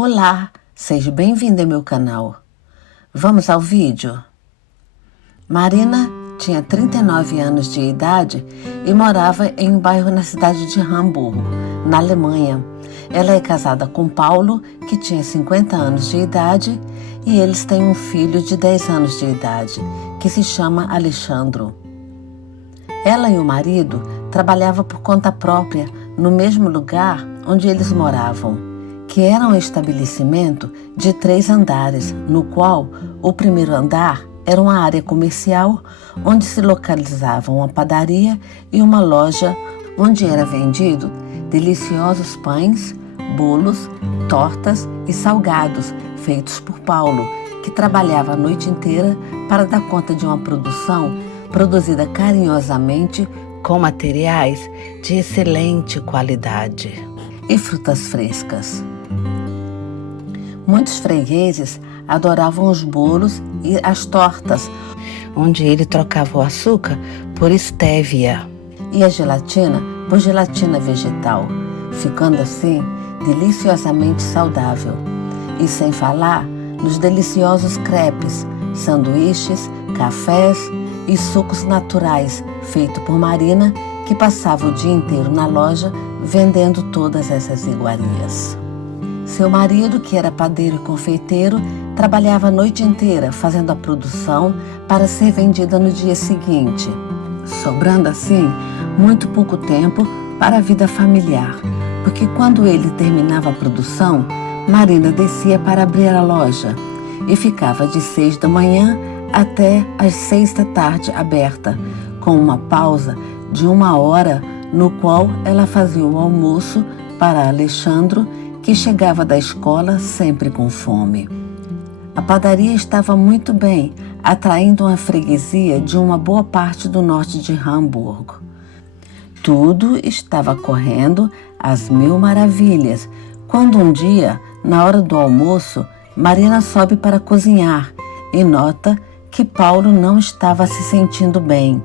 Olá, seja bem-vindo ao meu canal. Vamos ao vídeo? Marina tinha 39 anos de idade e morava em um bairro na cidade de Hamburgo, na Alemanha. Ela é casada com Paulo, que tinha 50 anos de idade, e eles têm um filho de 10 anos de idade, que se chama Alexandro. Ela e o marido trabalhavam por conta própria no mesmo lugar onde eles moravam, que era um estabelecimento de 3 andares, no qual o primeiro andar era uma área comercial onde se localizavam uma padaria e uma loja onde era vendido deliciosos pães, bolos, tortas e salgados feitos por Paulo, que trabalhava a noite inteira para dar conta de uma produção produzida carinhosamente com materiais de excelente qualidade e frutas frescas. Muitos fregueses adoravam os bolos e as tortas, onde ele trocava o açúcar por estévia e a gelatina por gelatina vegetal, ficando assim deliciosamente saudável. E sem falar nos deliciosos crepes, sanduíches, cafés e sucos naturais feitos por Marina, que passava o dia inteiro na loja vendendo todas essas iguarias. Seu marido, que era padeiro e confeiteiro, trabalhava a noite inteira fazendo a produção para ser vendida no dia seguinte, sobrando assim muito pouco tempo para a vida familiar, porque quando ele terminava a produção, Marina descia para abrir a loja e ficava de 6 da manhã até às 6 da tarde aberta, com uma pausa de 1 hora, no qual ela fazia o almoço para Alexandro, que chegava da escola sempre com fome. A padaria estava muito bem, atraindo uma freguesia de uma boa parte do norte de Hamburgo. Tudo estava correndo às mil maravilhas, quando um dia, na hora do almoço, Marina sobe para cozinhar e nota que Paulo não estava se sentindo bem.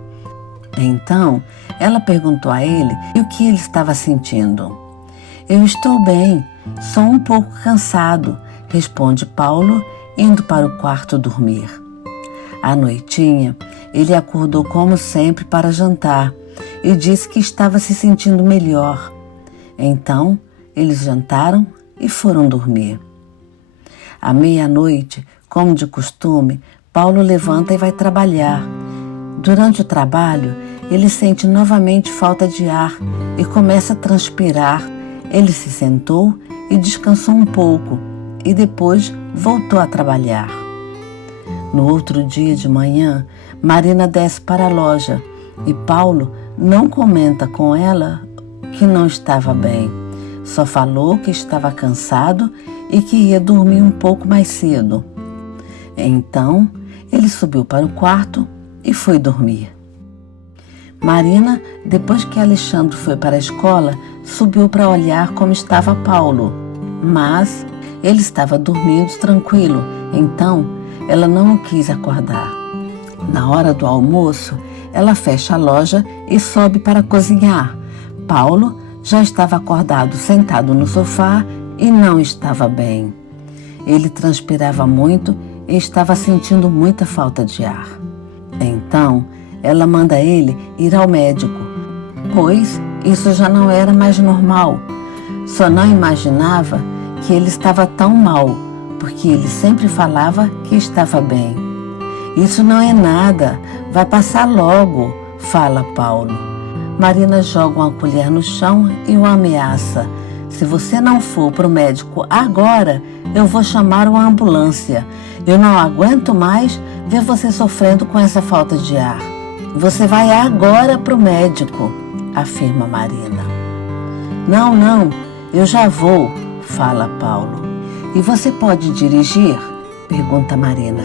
Então, ela perguntou a ele o que ele estava sentindo. "Eu estou bem, só um pouco cansado", responde Paulo, indo para o quarto dormir. À noitinha, ele acordou como sempre para jantar e disse que estava se sentindo melhor. Então, eles jantaram e foram dormir. À meia-noite, como de costume, Paulo levanta e vai trabalhar. Durante o trabalho, ele sente novamente falta de ar e começa a transpirar. Ele se sentou e descansou um pouco e depois voltou a trabalhar. No outro dia de manhã, Marina desce para a loja e Paulo não comenta com ela que não estava bem. Só falou que estava cansado e que ia dormir um pouco mais cedo. Então, ele subiu para o quarto e foi dormir. Marina, depois que Alexandre foi para a escola, subiu para olhar como estava Paulo, mas ele estava dormindo tranquilo, então ela não o quis acordar. Na hora do almoço, ela fecha a loja e sobe para cozinhar. Paulo já estava acordado, sentado no sofá e não estava bem. Ele transpirava muito e estava sentindo muita falta de ar. Então, ela manda ele ir ao médico, pois isso já não era mais normal. Só não imaginava que ele estava tão mal, porque ele sempre falava que estava bem. "Isso não é nada, vai passar logo", fala Paulo. Marina joga uma colher no chão e o ameaça: "Se você não for para o médico agora, eu vou chamar uma ambulância. Eu não aguento mais ver você sofrendo com essa falta de ar. Você vai agora para o médico", afirma Marina. Não, eu já vou", fala Paulo. "E você pode dirigir?", pergunta Marina.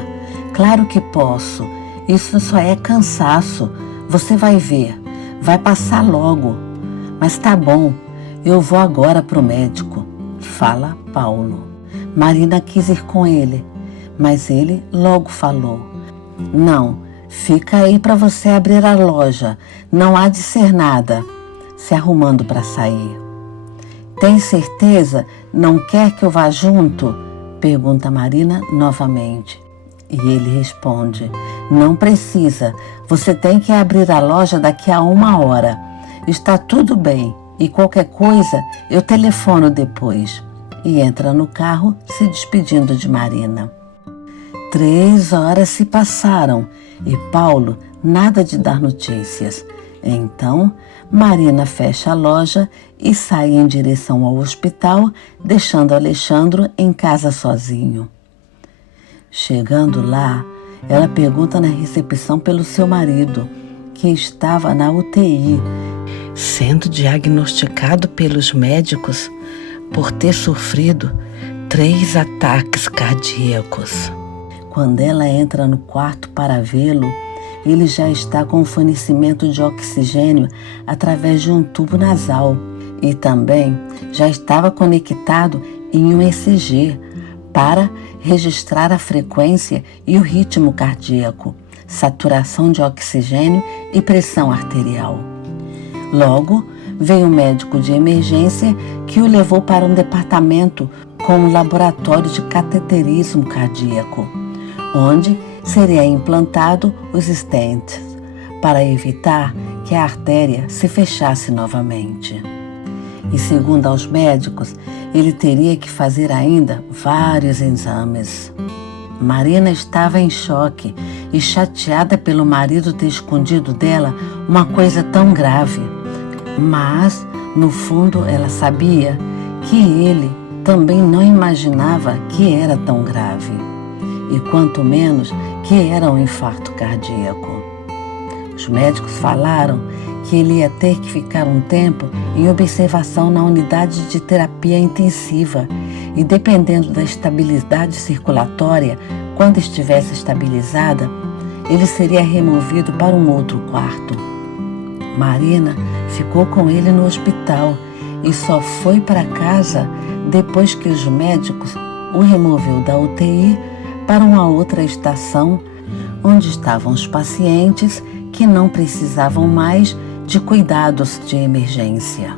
"Claro que posso. Isso só é cansaço. Você vai ver. Vai passar logo." "Mas tá bom, eu vou agora para o médico", fala Paulo. Marina quis ir com ele, mas ele logo falou: "Não, fica aí para você abrir a loja. Não há de ser nada", se arrumando para sair. Tem certeza? Não quer que eu vá junto? Pergunta Marina novamente. E ele responde: não precisa, você tem que abrir a loja daqui a 1 hora. Está tudo bem e qualquer coisa eu telefono depois. E entra no carro se despedindo de Marina. 3 horas se passaram e Paulo nada de dar notícias. Então, Marina fecha a loja e sai em direção ao hospital, deixando Alexandro em casa sozinho. Chegando lá, ela pergunta na recepção pelo seu marido, que estava na UTI, sendo diagnosticado pelos médicos por ter sofrido 3 ataques cardíacos. Quando ela entra no quarto para vê-lo, ele já está com fornecimento de oxigênio através de um tubo nasal e também já estava conectado em um ECG para registrar a frequência e o ritmo cardíaco, saturação de oxigênio e pressão arterial. Logo, veio um médico de emergência que o levou para um departamento com um laboratório de cateterismo cardíaco, onde seria implantado os stents, para evitar que a artéria se fechasse novamente. E segundo aos médicos, ele teria que fazer ainda vários exames. Marina estava em choque e chateada pelo marido ter escondido dela uma coisa tão grave. Mas, no fundo, ela sabia que ele também não imaginava que era tão grave. E quanto menos que era um infarto cardíaco. Os médicos falaram que ele ia ter que ficar um tempo em observação na unidade de terapia intensiva e, dependendo da estabilidade circulatória, quando estivesse estabilizada, ele seria removido para um outro quarto. Marina ficou com ele no hospital e só foi para casa depois que os médicos o removeu da UTI para uma outra estação onde estavam os pacientes que não precisavam mais de cuidados de emergência.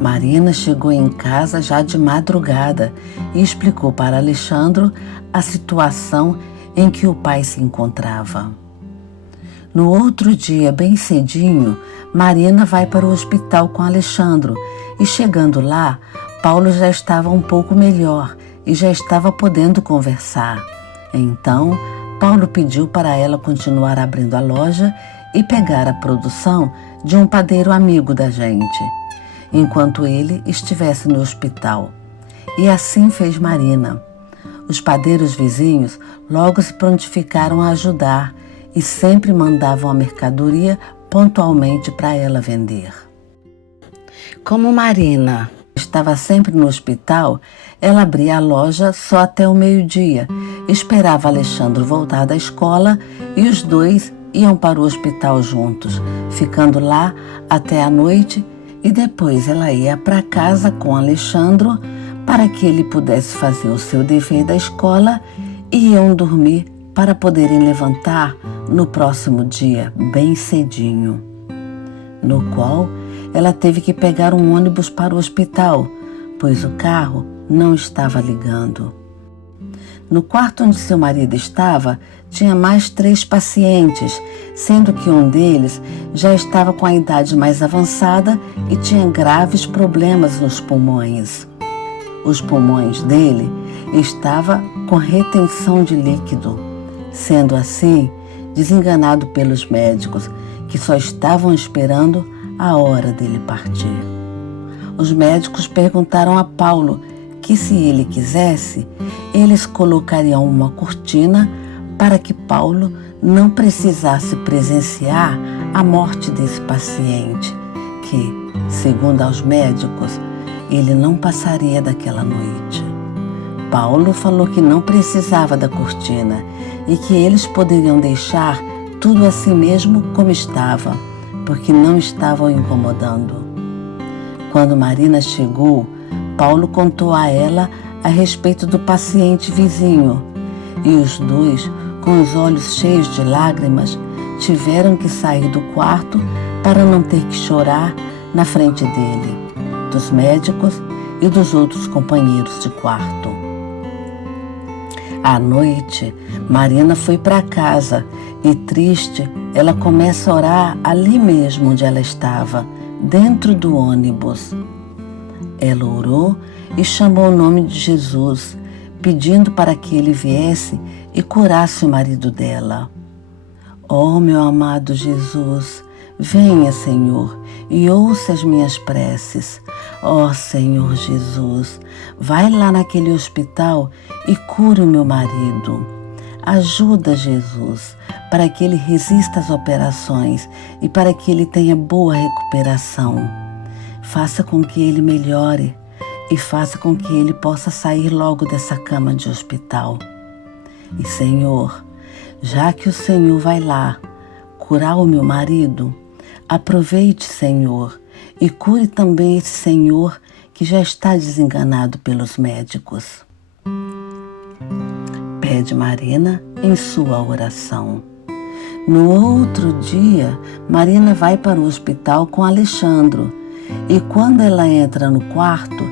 Marina chegou em casa já de madrugada e explicou para Alexandro a situação em que o pai se encontrava. No outro dia, bem cedinho, Marina vai para o hospital com Alexandro e, chegando lá, Paulo já estava um pouco melhor e já estava podendo conversar. Então, Paulo pediu para ela continuar abrindo a loja e pegar a produção de um padeiro amigo da gente, enquanto ele estivesse no hospital. E assim fez Marina. Os padeiros vizinhos logo se prontificaram a ajudar e sempre mandavam a mercadoria pontualmente para ela vender. Como Marina estava sempre no hospital, ela abria a loja só até o meio-dia, esperava Alexandre voltar da escola e os dois iam para o hospital juntos, ficando lá até a noite, e depois ela ia para casa com Alexandre para que ele pudesse fazer o seu dever da escola e iam dormir para poderem levantar no próximo dia bem cedinho, no qual ela teve que pegar um ônibus para o hospital, pois o carro não estava ligando. No quarto onde seu marido estava, tinha mais 3 pacientes, sendo que um deles já estava com a idade mais avançada e tinha graves problemas nos pulmões. Os pulmões dele estavam com retenção de líquido, sendo assim desenganado pelos médicos, que só estavam esperando a hora dele partir. Os médicos perguntaram a Paulo que, se ele quisesse, eles colocariam uma cortina para que Paulo não precisasse presenciar a morte desse paciente, que, segundo aos médicos, ele não passaria daquela noite. Paulo falou que não precisava da cortina e que eles poderiam deixar tudo assim mesmo como estava, porque não estavam incomodando. Quando Marina chegou, Paulo contou a ela a respeito do paciente vizinho e os dois, com os olhos cheios de lágrimas, tiveram que sair do quarto para não ter que chorar na frente dele, dos médicos e dos outros companheiros de quarto. À noite, Marina foi para casa e, triste, ela começa a orar ali mesmo onde ela estava, dentro do ônibus. Ela orou e chamou o nome de Jesus, pedindo para que ele viesse e curasse o marido dela. Oh, meu amado Jesus, venha, Senhor, e ouça as minhas preces. Oh, Senhor Jesus, vai lá naquele hospital e cura o meu marido. Ajuda, Jesus, para que ele resista às operações e para que ele tenha boa recuperação. Faça com que ele melhore e faça com que ele possa sair logo dessa cama de hospital. E, Senhor, já que o Senhor vai lá curar o meu marido, aproveite, Senhor, e cure também esse senhor que já está desenganado pelos médicos. Pede Marina em sua oração. No outro dia, Marina vai para o hospital com Alexandro e quando ela entra no quarto,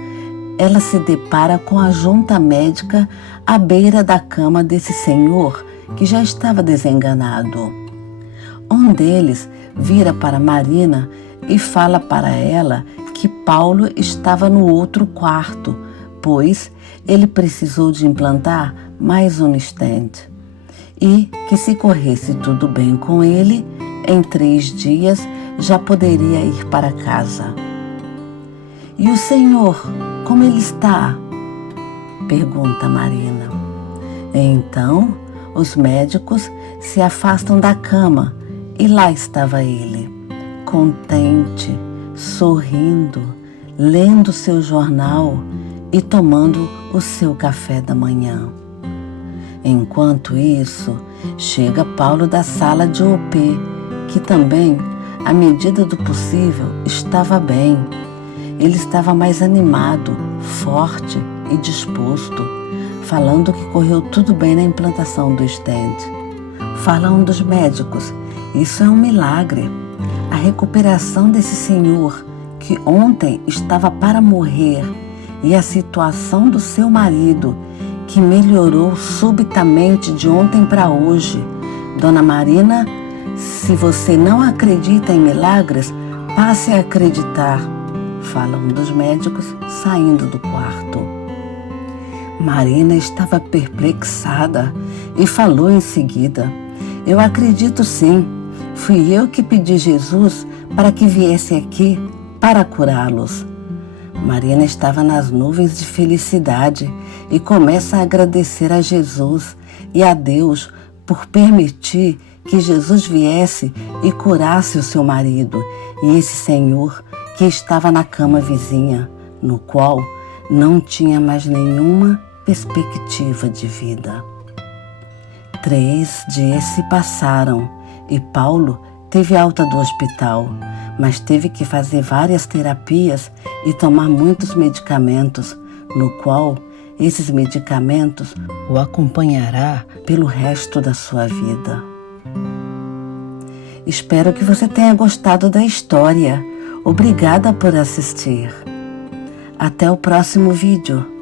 ela se depara com a junta médica à beira da cama desse senhor que já estava desenganado. Um deles vira para Marina e fala para ela que Paulo estava no outro quarto, pois ele precisou de implantar mais um stent e que se corresse tudo bem com ele, em 3 dias já poderia ir para casa. E o senhor, como ele está? Pergunta Marina. Então, os médicos se afastam da cama e lá estava ele, contente, sorrindo, lendo seu jornal e tomando o seu café da manhã. Enquanto isso, chega Paulo da sala de OP, que também, à medida do possível, estava bem. Ele estava mais animado, forte e disposto, falando que correu tudo bem na implantação do stent. Fala um dos médicos, isso é um milagre. A recuperação desse senhor, que ontem estava para morrer, e a situação do seu marido, que melhorou subitamente de ontem para hoje. Dona Marina, se você não acredita em milagres, passe a acreditar, fala um dos médicos saindo do quarto. Marina estava perplexada e falou em seguida: eu acredito sim, fui eu que pedi Jesus para que viesse aqui para curá-los. Marina estava nas nuvens de felicidade e começa a agradecer a Jesus e a Deus por permitir que Jesus viesse e curasse o seu marido e esse senhor que estava na cama vizinha, no qual não tinha mais nenhuma perspectiva de vida. 3 dias se passaram e Paulo teve alta do hospital, mas teve que fazer várias terapias e tomar muitos medicamentos, no qual esses medicamentos o acompanhará pelo resto da sua vida. Espero que você tenha gostado da história. Obrigada por assistir. Até o próximo vídeo.